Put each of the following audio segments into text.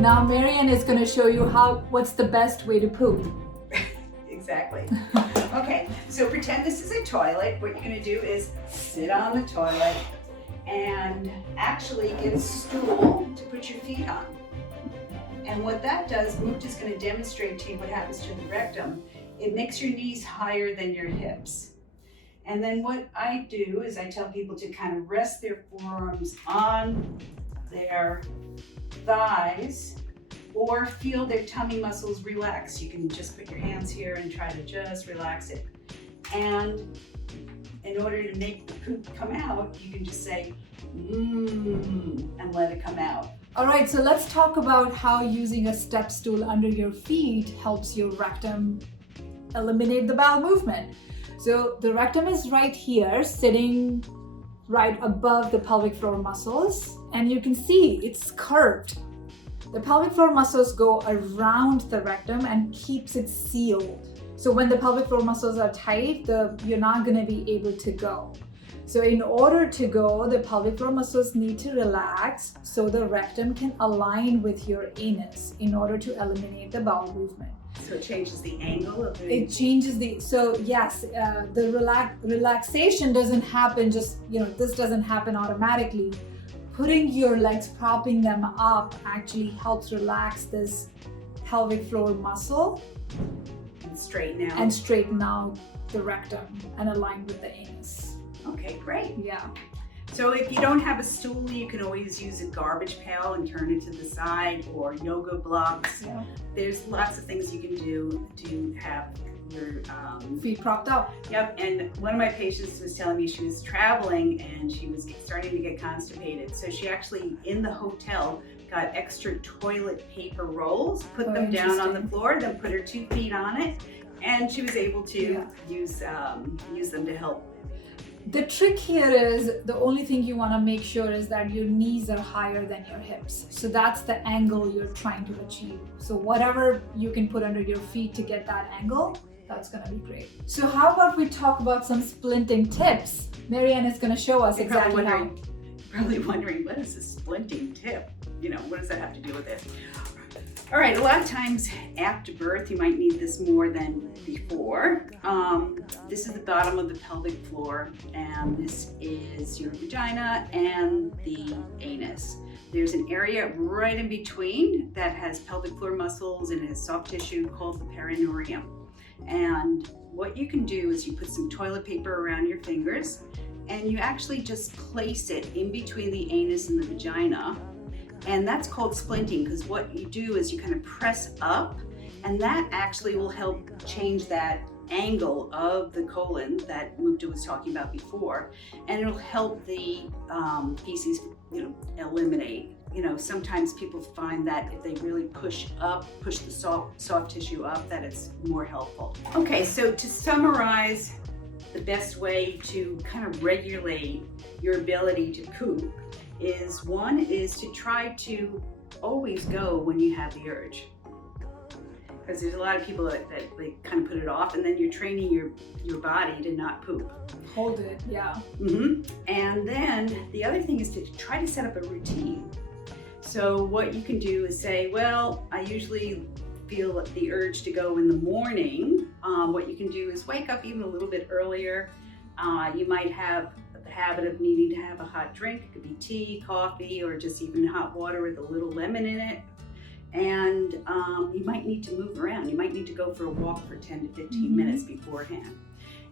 Now Marianne is going to show you what's the best way to poop. Exactly. Okay, so pretend this is a toilet. What you're going to do is sit on the toilet and actually get a stool to put your feet on. And what that does, Moot is going to demonstrate to you what happens to the rectum. It makes your knees higher than your hips. And then what I do is I tell people to kind of rest their forearms on their thighs or feel their tummy muscles relax. You can just put your hands here and try to just relax it. And in order to make the poop come out, you can just say, and let it come out. All right, so let's talk about how using a step stool under your feet helps your rectum eliminate the bowel movement. So the rectum is right here, sitting right above the pelvic floor muscles, and you can see it's curved. The pelvic floor muscles go around the rectum and keeps it sealed. So when the pelvic floor muscles are tight, you're not going to be able to go. So in order to go, the pelvic floor muscles need to relax so the rectum can align with your anus in order to eliminate the bowel movement. So it changes the angle of the... It changes so yes, the relaxation doesn't happen this doesn't happen automatically. Putting your legs, propping them up actually helps relax this pelvic floor muscle. And straighten out the rectum and align with the anus. Okay, great. Yeah. So if you don't have a stool, you can always use a garbage pail and turn it to the side, or yoga blocks. Yeah. There's lots of things you can do to have your feet propped up. Yep, and one of my patients was telling me she was traveling and she was starting to get constipated. So she actually, in the hotel, got extra toilet paper rolls, put them down on the floor, then put her 2 feet on it, and she was able to use them to help. The trick here is, the only thing you want to make sure is that your knees are higher than your hips. So that's the angle you're trying to achieve. So whatever you can put under your feet to get that angle, that's going to be great. So how about we talk about some splinting tips? Marianne is going to show us exactly how. Probably wondering, what is a splinting tip? What does that have to do with it? All right, a lot of times after birth, you might need this more than before. This is the bottom of the pelvic floor, and this is your vagina and the anus. There's an area right in between that has pelvic floor muscles and has soft tissue called the perineum. And what you can do is you put some toilet paper around your fingers, and you actually just place it in between the anus and the vagina. And that's called splinting, because what you do is you kind of press up, and that actually will help change that angle of the colon that Mukta was talking about before, and it'll help the feces, eliminate. Sometimes people find that if they really push the soft tissue up, that it's more helpful. Okay, so to summarize, the best way to kind of regulate your ability to poop is, one is to try to always go when you have the urge. Because there's a lot of people that they kind of put it off, and then you're training your body to not poop. Hold it, yeah. And then the other thing is to try to set up a routine. So what you can do is say, well, I usually feel the urge to go in the morning. What you can do is wake up even a little bit earlier. You might have the habit of needing to have a hot drink. It could be tea, coffee, or just even hot water with a little lemon in it. And you might need to move around. You might need to go for a walk for 10 to 15 minutes beforehand.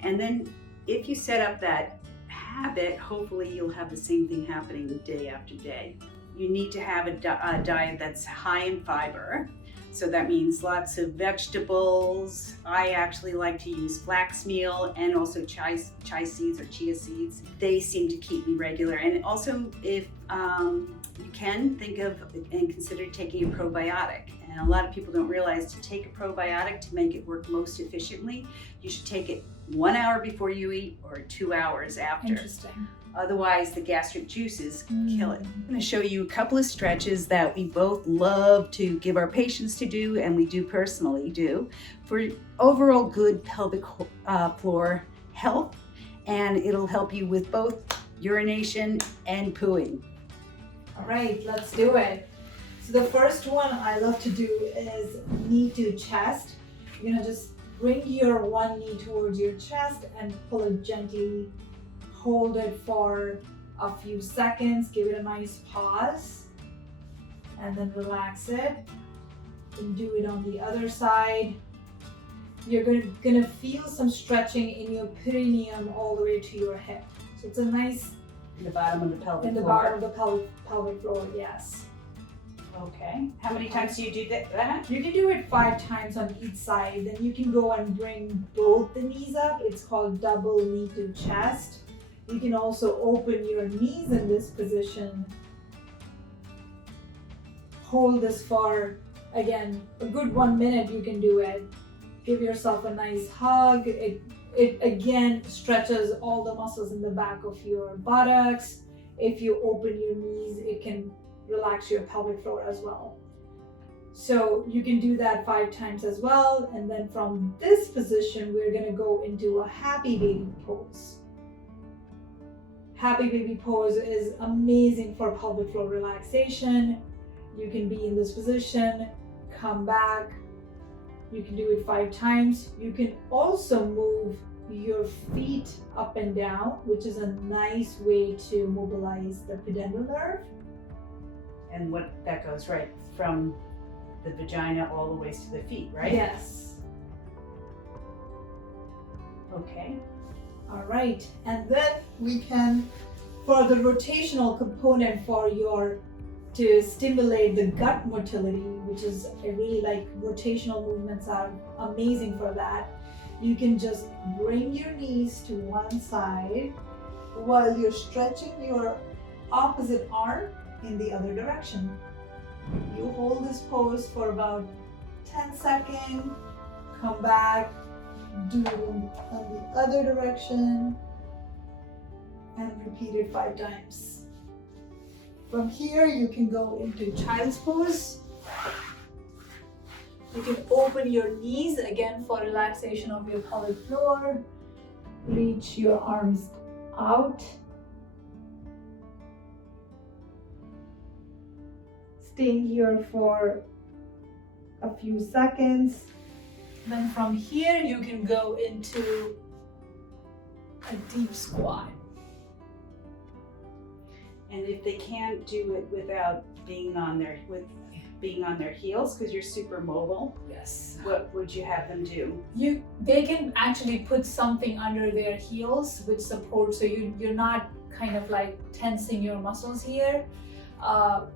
And then if you set up that habit, hopefully you'll have the same thing happening day after day. You need to have a diet that's high in fiber. So that means lots of vegetables. I actually like to use flax meal and also chai seeds or chia seeds. They seem to keep me regular. And also, if you can, think of and consider taking a probiotic. And a lot of people don't realize to take a probiotic to make it work most efficiently, you should take it 1 hour before you eat or 2 hours after. Interesting. Otherwise, the gastric juices kill it. I'm going to show you a couple of stretches that we both love to give our patients to do, and we do personally do, for overall good pelvic floor health, and it'll help you with both urination and pooing. All right, let's do it. So the first one I love to do is knee to chest. You're gonna just bring your one knee towards your chest and pull it gently. Hold it for a few seconds, give it a nice pause, and then relax it. And do it on the other side. You're gonna feel some stretching in your perineum all the way to your hip. So it's a nice In the bottom of the pelvic floor. in the bottom of the pelvic floor, yes. Okay. How many times do you do that? You can do it 5 times on each side. Then you can go and bring both the knees up. It's called double knee to chest. You can also open your knees in this position. Hold this for, again, a good 1 minute. You can do it. Give yourself a nice hug. It again stretches all the muscles in the back of your buttocks. If you open your knees, it can relax your pelvic floor as well. So you can do that 5 times as well. And then from this position, we're gonna go into a happy baby pose. Happy baby pose is amazing for pelvic floor relaxation. You can be in this position, come back. You can do it 5 times. You can also move your feet up and down, which is a nice way to mobilize the pudendal nerve. And what that goes right from the vagina all the way to the feet, right? Yes. Okay. All right. And then we can, for the rotational component to stimulate the gut motility, which is I really like rotational movements are amazing for that. You can just bring your knees to one side while you're stretching your opposite arm in the other direction. You hold this pose for about 10 seconds, come back, do it on the other direction, and repeat it 5 times. From here, you can go into child's pose. You can open your knees again for relaxation of your pelvic floor. Reach your arms out. Staying here for a few seconds. Then from here, you can go into a deep squat. And if they can't do it without being on their heels, because you're super mobile, Yes. what would you have them do? They can actually put something under their heels which supports, so you're not kind of like tensing your muscles here.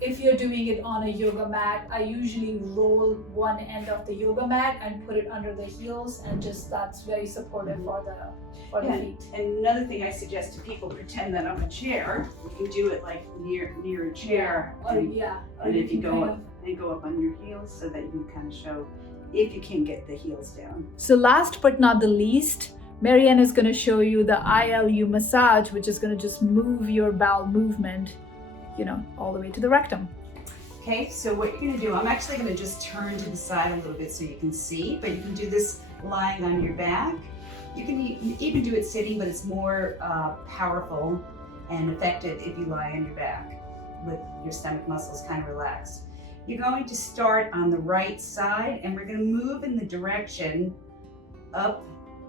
If you're doing it on a yoga mat, I usually roll one end of the yoga mat and put it under the heels, and just that's very supportive for the feet. And another thing I suggest to people, pretend that I'm a chair. You can do it like near a chair. And if you go up on your heels so that you can kind of show if you can get the heels down. So last but not the least, Marianne is going to show you the ILU massage, which is going to just move your bowel movement, all the way to the rectum. Okay, so what you're gonna do, I'm actually gonna just turn to the side a little bit so you can see, but you can do this lying on your back. You can even do it sitting, but it's more powerful and effective if you lie on your back with your stomach muscles kind of relaxed. You're going to start on the right side, and we're gonna move in the direction up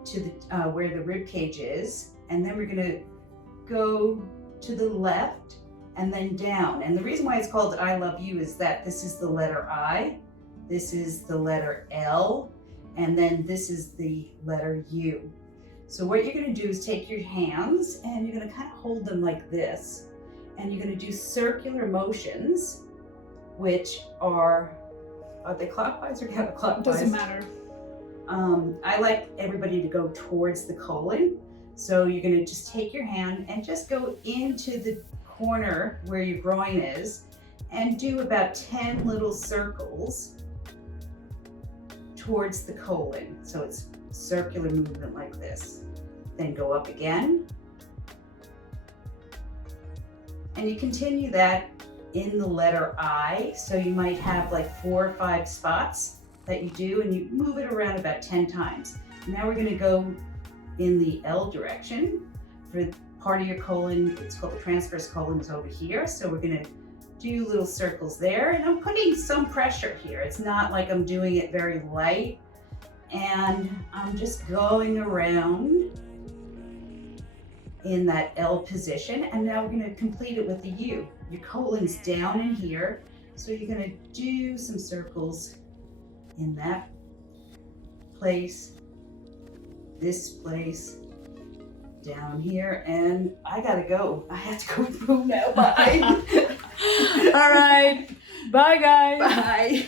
to the where the rib cage is, and then we're gonna go to the left and then down. And the reason why it's called I Love You is that this is the letter I, this is the letter L, and then this is the letter U. So what you're gonna do is take your hands and you're gonna kind of hold them like this, and you're gonna do circular motions, which are they clockwise or counterclockwise? Doesn't matter. I like everybody to go towards the colon. So you're gonna just take your hand and just go into the corner where your groin is and do about 10 little circles towards the colon. So it's circular movement like this. Then go up again. And you continue that in the letter I. So you might have like 4 or 5 spots that you do, and you move it around about 10 times. Now we're gonna go in the L direction. For part of your colon, it's called the transverse colon, is over here. So we're gonna do little circles there, and I'm putting some pressure here. It's not like I'm doing it very light, and I'm just going around in that L position, and now we're going to complete it with the U. Your colon's down in here, so you're going to do some circles in that place, this place, down here, and I gotta go. I have to go with Boom now. Bye. All right. Bye, guys. Bye.